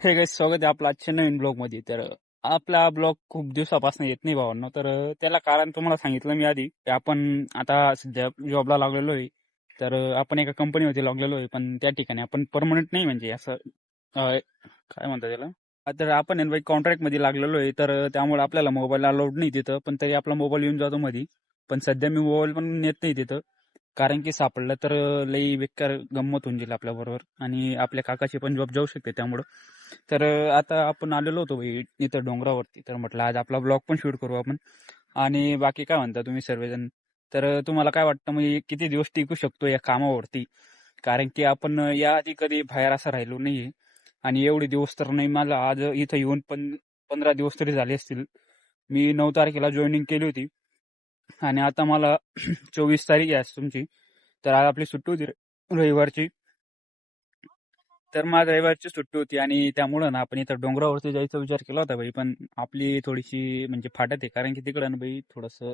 हे काही स्वागत आहे आपलं आजच्या नवीन ब्लॉगमध्ये. तर आपला ब्लॉग खूप दिवसापासून येत नाही भावांनो. तर त्याला कारण तुम्हाला सांगितलं मी आधी की आपण आता सध्या जॉबला लागलेलो आहे. तर आपण एका कंपनीमध्ये लागलेलो आहे, पण त्या ठिकाणी आपण परमनंट नाही, म्हणजे असं काय म्हणतात त्याला. तर आपण कॉन्ट्रॅक्टमध्ये लागलेलो आहे. तर त्यामुळे आपल्याला मोबाईल अलाउड नाही तिथं, पण तरी आपला मोबाईल येऊन जातो मध्ये. पण सध्या मी मोबाईल पण नेत नाही तिथं, कारण की सापडलं तर लई बेकार गंमत होऊन जाईल आपल्याबरोबर, आणि आपल्या काकाची पण जॉब जाऊ शकते त्यामुळं. तर आता आपण आलेलो होतो भाई इथं डोंगरावरती. तर म्हटलं आज आपला ब्लॉग पण शूट करू आपण. आणि बाकी काय म्हणता तुम्ही सर्वजण? तर तुम्हाला काय वाटतं, म्हणजे किती दिवस टिकू शकतो या कामावरती? कारण की आपण याआधी कधी बाहेर असं राहिलो नाहीये, आणि एवढे दिवस तर नाही. मला आज इथं येऊन पण 15 दिवस तरी झाले असतील. मी 9 तारखेला जॉईनिंग केली होती, आणि आता मला 24 तारीख आहे आज तुमची. तर आज आपली सुट्टी होती रविवारची. तर माझ्या रविवारची सुट्टी होती, आणि त्यामुळं ना आपण इथं डोंगरावरती जायचा विचार केला होता भाई. पण आपली थोडीशी म्हणजे फाटत आहे, कारण की तिकडं ना भाई थोडंसं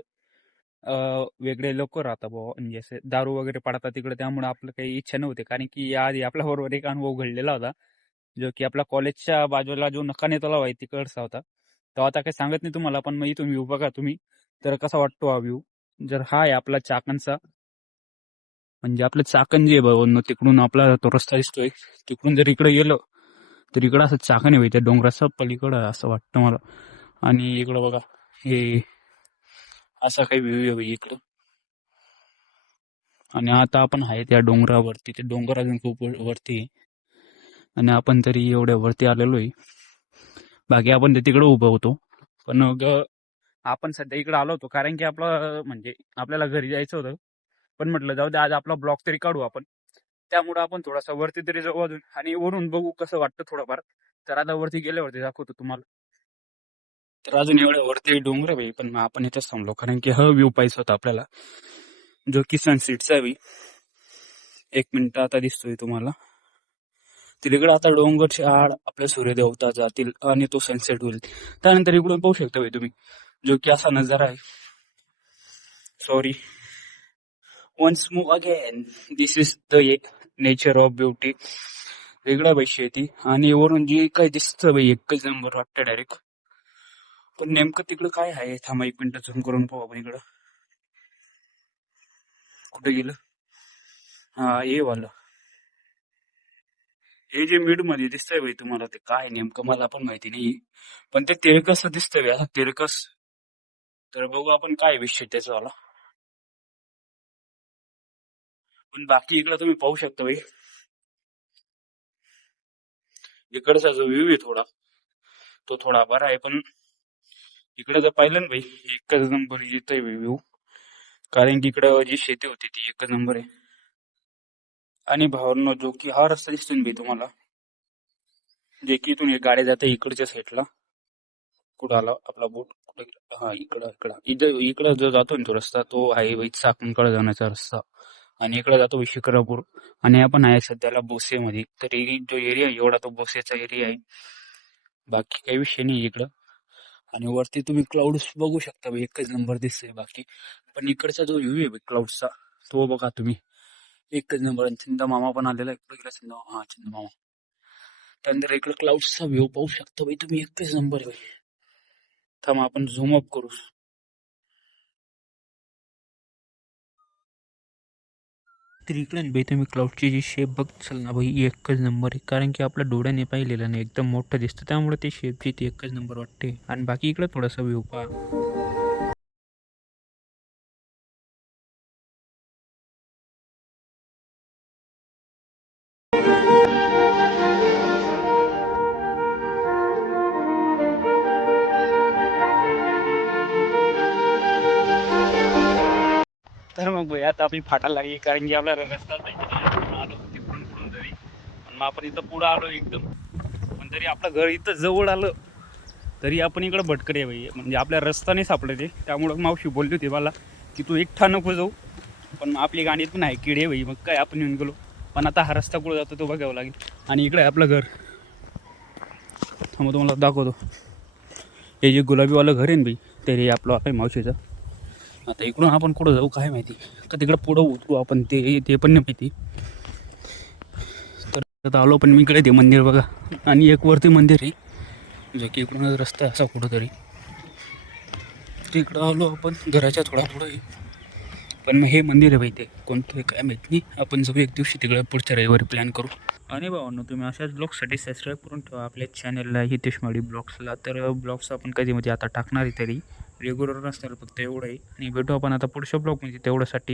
वेगळे लोक राहतात बुवा, म्हणजे असे दारू वगैरे पडतात तिकडे. त्यामुळे आपलं काही इच्छा नव्हती, कारण की याआधी आपल्या बरोबर एक अनुभव घडलेला होता, जो की आपला कॉलेजच्या बाजूला जो नकाने तलाव आहे तिकडचा होता. तो आता काही सांगत नाही तुम्हाला, पण मग इथून व्ह्यू बघा तुम्ही. तर कसा वाटतो हा व्ह्यू? जर हा आहे आपला चाकणचा, म्हणजे आपलं चाकण जे आहे भाऊ, तिकडून आपला तो रस्ता दिसतोय. तिकडून जर इकडे गेलो तर इकडं असं चाकण आहे त्या डोंगराचं पलीकडं, असं वाटतं मला. आणि इकडं बघा, हे असा काही व्ह्यू आहे इकडं. आणि आता आपण आहे त्या डोंगरावरती. ते डोंगर अजून खूप वरती आहे, आणि आपण तरी एवढ्या वरती आलेलो आहे. बाकी आपण ते तिकडे उभं होतो, पण मग आपण सध्या इकडे आलो होतो कारण की आपलं म्हणजे आपल्याला घरी जायचं होतं. पण म्हटलं जाऊ दे, आज आपला ब्लॉग तरी काढू आपण. त्यामुळे आपण थोडासा वरती तरी जाऊ अजून, आणि वरून बघू कसं वाटतं थोडंफार. तर आता वरती गेल्यावरती दाखवतो तुम्हाला. तर अजून एवढ्या वरती डोंगर आहे भाई, पण मग आपण इथेच थांबलो कारण की हा व्ह्यू पाहिजे होता आपल्याला, जो की सनसेटचा आहे. 1 मिनिट आता दिसतोय तुम्हाला. तिकडे आता डोंगरची आड आपल्या सूर्यदेवता जातील, आणि तो सनसेट होईल. त्यानंतर इकडून पाहू शकता भाई तुम्ही, जो की असा नजारा आहे. Sorry, once move again. This is the nature of beauty. वेगळ्या बाई शेती, आणि वरून जी काही दिसतं बाई एकच नंबर वाटतं डायरेक्ट. पण नेमकं तिकडं काय आहे? थांबा 1 मिनिट झूम करून पाहू आपण इकडं. कुठे गेलं? हा, हे वाला. हे जे मिड मध्ये दिसतंय बाई तुम्हाला, ते काय नेमकं मला पण माहिती नाही. पण ते तिरकस दिसतंय बे, असं तिरकस. तर बघू आपण काय विषय त्याचा वाला. पण बाकी इकडं तुम्ही पाहू शकता बाई, इकडचा जो व्ह्यू आहे थोडा, तो थोडा बरा आहे. पण इकडे जर पाहिलं ना भाई, एकच नंबर येतोय व्ह्यू. कारण की इकडं जी शेती होती ती एकच नंबर आहे. आणि भावांनो, जो की हा रस्ता दिसतोय ना भाई तुम्हाला, जे की इथून एक गाड्या जाते इकडच्या साईडला. कुठं आला आपला बोट? कुठे गेला? हा, इकडं इकडं इथं इकडं जो जातो ना तो रस्ता, तो आहे भाई चाकणकडे जाण्याचा रस्ता. आणि इकडे जातो भाई शिक्रापूर. आणि आपण आहे सध्याला बोसेमध्ये. तर जो एरिया आहे एवढा तो बोसेचा एरिया आहे. बाकी काही विषय नाही इकडं. आणि वरती तुम्ही क्लाउड्स बघू शकता भाई, एकच नंबर दिसतंय बाकी. पण इकडचा जो व्ह्यू आहे क्लाउडचा, तो बघा तुम्ही, एकच नंबर. आणि चिंदा मामा पण आलेला आहे. कुठे गेला चिंदा मामा? हा, चिंदा मामा. त्यानंतर इकडे क्लाउड्सचा व्ह्यू पाहू शकता भाई तुम्ही, एकच नंबर आहे भाई. थांबा आपण झूम अप करू. तर इकडे ना भाई तुम्ही क्लाउडची जी शेप बघचाल ना भाई, एकच नंबर आहे. कारण की आपल्या डोळ्याने पाहिलेलं नाही, एकदम मोठं दिसतं, त्यामुळे ते शेपची ती एकच नंबर वाटते. आणि बाकी इकडे थोडासा व्ह्यू पहा. तर मग भाई आता आपली फाटायला लागली, कारण की आपल्याला रस्ता आलो तिकडून पुढून तरी. पण मग आपण इथं पुढं आलो एकदम. पण तरी आपलं घर इथं जवळ आलं, तरी आपण इकडं भटकडे भाई. म्हणजे आपल्या रस्ता नाही सापडले ते. त्यामुळं मावशी बोलली होती मला की तू एकटा नको जाऊ. पण आपली गाडी पण आहे किडे भाई, मग काय आपण येऊन गेलो. पण आता हा रस्ता कुठं जातो तो बघावं लागेल. आणि इकडे आहे आपलं घर. मग तुम्हाला दाखवतो. हे जे गुलाबीवालं घर आहे ना भाई, ते आपलं आहे मावशीचं. आता इकडून आपण कुठं जाऊ काय माहिती, का तिकडं पुढं उतरू आपण, ते पण नाही माहिती. आता आलो पण मी इकडे ते मंदिर बघा आणि एक वरती मंदिर आहे जो की इकडूनच रस्ता असा कुठंतरी तिकडं आलो आपण घराच्या थोडा पुढं आहे. पण हे मंदिर आहे माहिती आहे कोणतं काय माहीत नाही. आपण जाऊ एक दिवशी तिकडे पुढच्या रविवारी प्लॅन करू. आणि भावांनो तुम्ही अशाच ब्लॉग्ससाठी सबस्क्राईब करून ठेवा आपल्या चॅनलला हितेश माळी ब्लॉग्सला. तर ब्लॉग्स आपण कधीमध्ये आता टाकणार आहे तरी रेग्युलर नसणार फक्त एवढं आहे. आणि भेटू आपण आता पुढच्या ब्लॉगमध्ये तेवढ्यासाठी